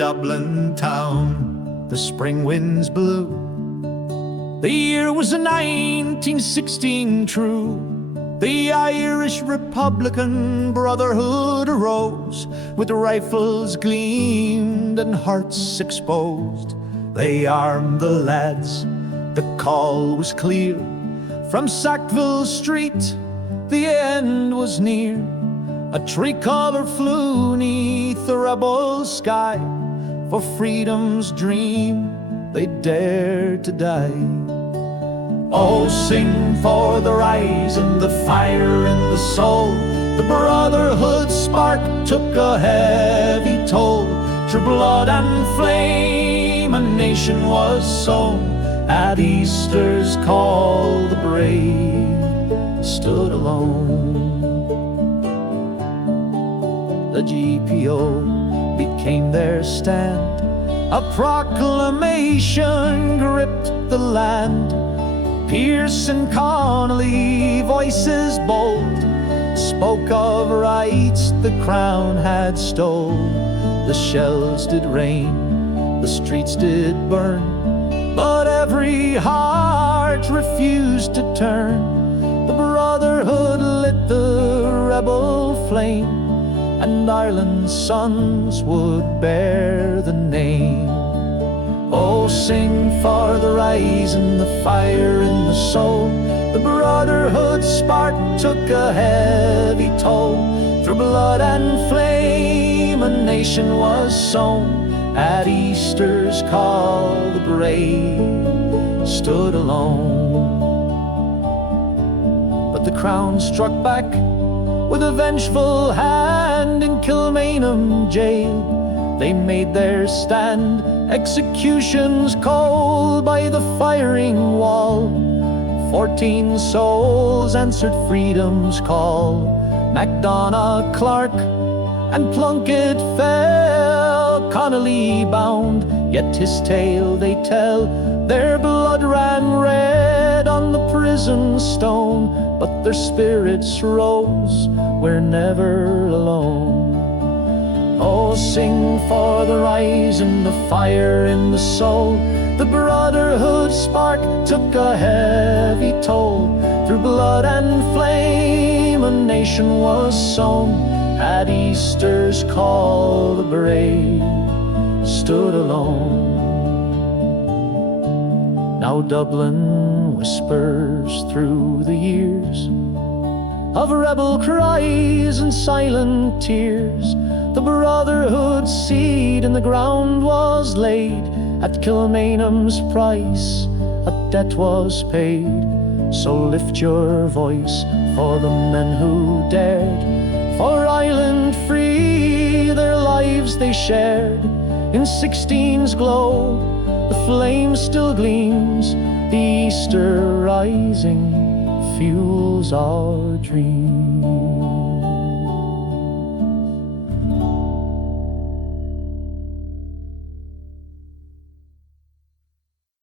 Dublin town, the spring winds blew. The year was 1916 true. The Irish Republican Brotherhood arose, with rifles gleamed and hearts exposed. They armed the lads, the call was clear. From Sackville Street, the end was near. A tricolour flew 'neath the rebel sky. For freedom's dream, they dared to die. Oh, sing for the rise and the fire in the soul. The brotherhood spark took a heavy toll. Through blood and flame, a nation was sown. At Easter's call, the brave stood alone. The GPO became their stand. A proclamation gripped the land. Pearse and Connolly, voices bold, spoke of rights the crown had stole. The shells did rain, the streets did burn, but every heart refused to turn. The brotherhood lit the rebel flame, and Ireland's sons would bear the name. Oh, sing for the rise and the fire in the soul. The brotherhood spark took a heavy toll. Through blood and flame, a nation was sown. At Easter's call, the brave stood alone. But the crown struck back with a vengeful hand. In Kilmainham Gaol, they made their stand. Executions cold by the firing wall. 14 souls answered freedom's call. MacDonagh, Clark, and Plunkett fell. Connolly bound, yet his tale they tell. Their blood ran red on the prison stone, but their spirits rose, we're never alone. Oh, sing for the rise and the fire in the soul. The brotherhood spark took a heavy toll. Through blood and flame, a nation was sown. At Easter's call, the brave stood alone. Now Dublin whispers through the years of rebel cries and silent tears. The brotherhood's seed in the ground was laid. At Kilmainham's price, a debt was paid. So lift your voice for the men who dared. For Ireland free, their lives they shared. In 16's glow, the flame still gleams. The Easter rising fuels our dreams.